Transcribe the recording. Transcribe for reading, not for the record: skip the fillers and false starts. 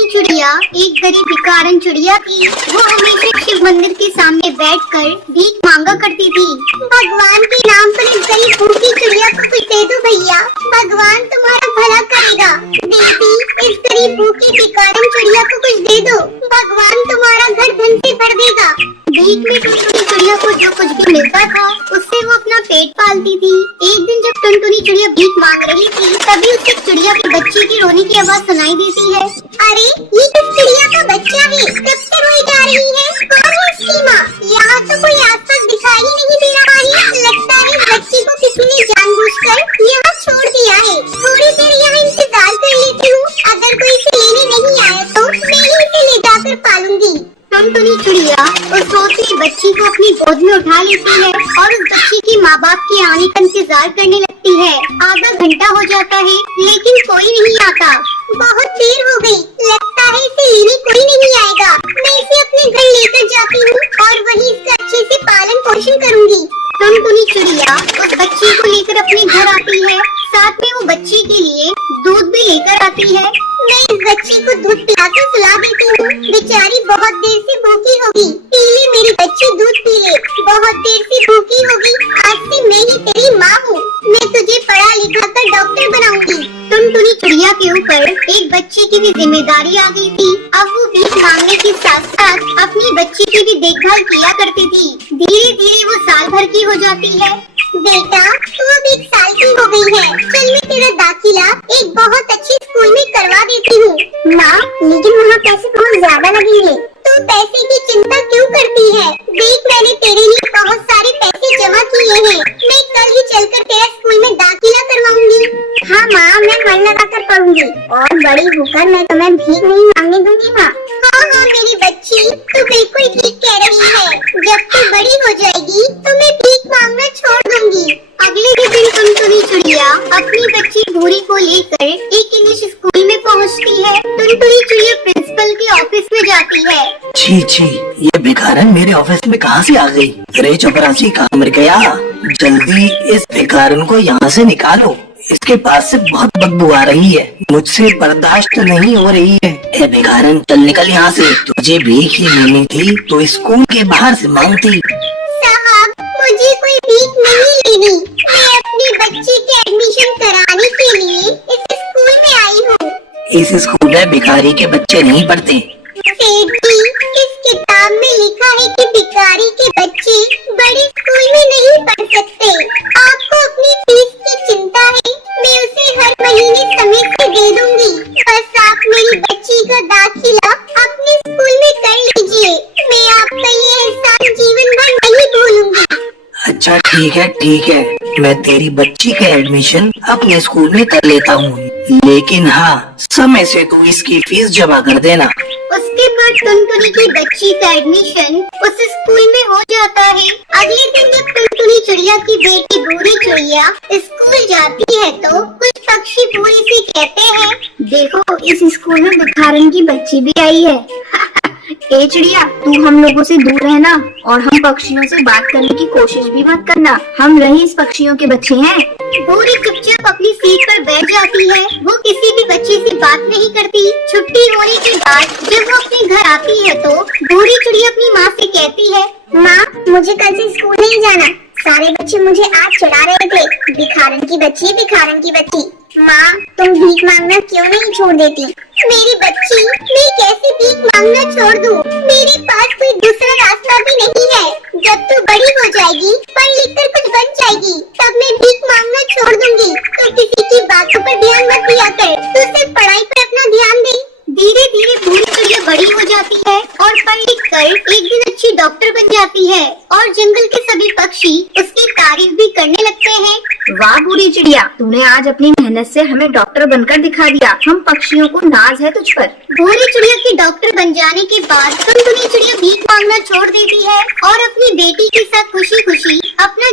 टुनटुनी चिड़िया एक गरीब भिखारन चिड़िया थी। वो हमेशा शिव मंदिर के सामने बैठकर भीख मांगा करती थी। भगवान के नाम पर इस गरीब भूखी चिड़िया को कुछ दे दो भैया, भगवान तुम्हारा भला करेगा। दीदी, इस गरीब भूखी भिखारन चिड़िया को कुछ दे दो, भगवान तुम्हारा घर धन से भर देगा। भीख में टुनटुनी चिड़िया को जो कुछ भी मिलता था उससे वो अपना पेट पालती थी। एक दिन जब टुनटुनी चिड़िया भीख मांग रही थी तभी उसे चिड़िया के बच्चे की रोने की आवाज सुनाई देती है। अरे ये किस चिड़िया का बच्चा है, कब से रोई जा रही है? कौन है इसकी माँ? यहाँ तो कोई आसपास दिखाई नहीं दे रहा है। लगता है बच्चे को किसी ने जानबूझकर यहाँ छोड़ दिया है। थोड़ी देर यहाँ इंतजार कर लेती हूँ, अगर कोई इसे लेने नहीं आया तो मैं ही इसे ले जाकर पालूंगी। टुनटुनी चिड़िया उस रोती बच्ची को अपनी गोद में उठा लेती है और उस बच्ची की माँ बाप के आने का इंतजार करने लगती है। आधा घंटा हो जाता है लेकिन कोई नहीं आता। बहुत देर हो गई, लगता है इसे लेने कोई नहीं आएगा। मैं इसे अपने घर लेकर जाती हूँ और वहीं इसका अच्छे से पालन पोषण करूँगी। टुनटुनी चिड़िया उस बच्ची को लेकर अपने घर आती है, साथ में वो बच्ची के लिए दूध भी लेकर आती है। मैं इस बच्ची को दूध पिलाकर सुला देती हूँ, बेचारी बहुत देर से भूखी होगी। पी ले मेरी बच्ची, दूध पी ले, बहुत देर से भूखी होगी। आज से मैं ही तेरी माँ हूँ, मैं तुझे पढ़ा लिखा कर डॉक्टर बनाऊंगी। टुनटुनी चिड़िया के ऊपर एक बच्ची की भी जिम्मेदारी आ गई थी। अब वो भीख मांगने के साथ साथ अपनी बच्ची की भी देखभाल किया करती थी। धीरे धीरे वो साल भर की हो जाती है। बेटा, तू अब 1 साल की हो गई है, चल मैं तेरा दाखिला एक बहुत अच्छी स्कूल में करवा देती हूँ। माँ, लेकिन वहाँ पैसे बहुत ज्यादा लगेंगे। तू पैसे की चिंता क्यों करती है? देख, मैंने तेरे लिए बहुत सारे पैसे जमा किए हैं। मैं कल ही चलकर तेरा स्कूल में दाखिला करवाऊंगी। हाँ माँ, मैं मन लगाकर पढ़ूंगी और बड़ी होकर मैं तुम्हें भीख नहीं मांगने दूंगी माँ। हाँ हाँ मेरी बच्ची, तू बिल्कुल ठीक कह रही है। जब तू बड़ी हो जाएगी तो मैं भीख मांगना छोड़ दूंगी। अगले ही दिन टुनटुनी चिड़िया अपनी बच्ची भूरी को लेकर एक इंग्लिश स्कूल में पहुंचती है। टुनटुनी चिड़िया प्रिंसिपल के ऑफिस में जाती है। छी छी, ये भिखारन मेरे ऑफिस में कहाँ से आ गई? अरे चपरासी, कहाँ मर गया? जल्दी इस भिखारन को यहाँ से निकालो, इसके पास से बहुत बदबू आ रही है, मुझसे बर्दाश्त नहीं हो रही है। ए भिखारन, चल निकल यहाँ से। तुझे भीख ही लेनी थी तो स्कूल के बाहर से मांगती। साहब, मुझे कोई भीख नहीं लेनी, मैं अपनी बच्ची के एडमिशन कराने के लिए इस स्कूल में आई हूँ। इस स्कूल में भिखारी के बच्चे नहीं पढ़ते। सेठ जी, इस किताब में लिखा है कि भिखारी के बच्चे बड़े स्कूल में नहीं पढ़ सकते। आपको अपनी फीस की चिंता है, मैं उसे हर महीने समय से दे दूंगी। बस आप मेरी बच्ची का दाखिला अपने स्कूल में कर लीजिए, मैं आपका ये एहसान जीवन भर नहीं भूलूंगी। अच्छा ठीक है, मैं तेरी बच्ची का एडमिशन अपने स्कूल में कर लेता हूँ, लेकिन हाँ, समय से तू इसकी फीस जमा कर देना। उसके बाद टुनटुनी की बच्ची का एडमिशन उस स्कूल में हो जाता है। अगले दिन जब टुनटुनी चिड़िया की बेटी भूरी चिड़िया स्कूल जाती है तो कुछ पक्षी भूरी से कहते हैं, देखो इस स्कूल में भिखारन की बच्ची भी आई है। ए चिड़िया, तू हम लोगों से दूर रहना और हम पक्षियों से बात करने की कोशिश भी मत करना, हम रईस पक्षियों के बच्चे हैं। भूरी चुपचाप अपनी सीट पर बैठ जाती है। वो किसी भी बच्चे से बात नहीं करती। छुट्टी होने के बाद जब वो अपने घर आती है तो भूरी चिड़िया अपनी माँ से कहती है, माँ, मुझे कल से स्कूल नहीं जाना, सारे बच्चे मुझे आज चिढ़ा रहे थे, भिखारन की बच्ची, भिखारन की बच्ची। माँ, तुम भीख मांगना क्यों नहीं छोड़ देती? मेरी बच्ची, मैं कैसे भीख मांगना छोड़ दूँ? मेरे पास कोई दूसरा रास्ता भी नहीं है। जब तू बड़ी हो जाएगी, पढ़ लिख कर कुछ बन जाएगी, तब मैं भीख मांगना छोड़ दूंगी। तो किसी की बातों पर ध्यान मत दिया कर, तू सिर्फ पढ़ाई पर अपना ध्यान दे। धीरे धीरे भूरी चिड़िया बड़ी हो जाती है और पढ़ लिख कर एक दिन अच्छी डॉक्टर बन जाती है और जंगल के सभी पक्षी उसकी तारीफ भी करने लगते हैं। वाह भूरी चिड़िया, तूने आज अपनी मेहनत से हमें डॉक्टर बनकर दिखा दिया, हम पक्षियों को नाज है तुझ पर। भूरी चिड़िया की डॉक्टर बन जाने के बाद टुनटुनी चिड़िया भीख मांगना छोड़ देती है और अपनी बेटी के साथ खुशी खुशी अपना